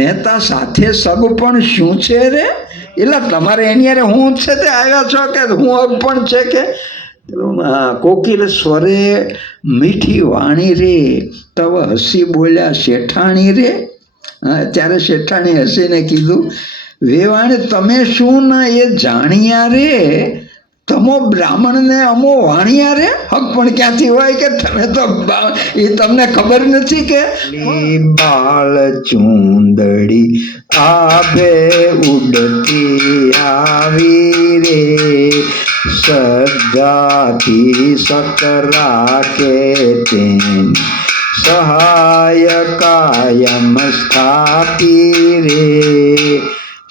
મહેતા સાથે સગપણ શું છે રે? એટલે તમારે એની યારે હું છે તે આવ્યા છો કે હું અગપણ છે કે? કોકિલ સ્વરે મીઠી વાણી રે, તવ હસી બોલ્યા શેઠાણી રે. ત્યારે શેઠાણી હસીને કીધું, વેવાણ તમે શું ના એ જાણ્યા રે, તમો બ્રાહ્મણ ને અમો વાણિયા રે. હક પણ ક્યાંથી હોય કે તમે તો એ તમને ખબર નથી કે બાળ ચૂંદડી આભે ઉડતી આવી રે, શ્રદ્ધાથી સકરા કે તેની સહાય કાયમ સ્થાપી રે.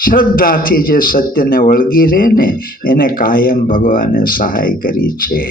શ્રદ્ધાથી જે સત્યને વળગી રહે ને એને કાયમ ભગવાને સહાય કરી છે.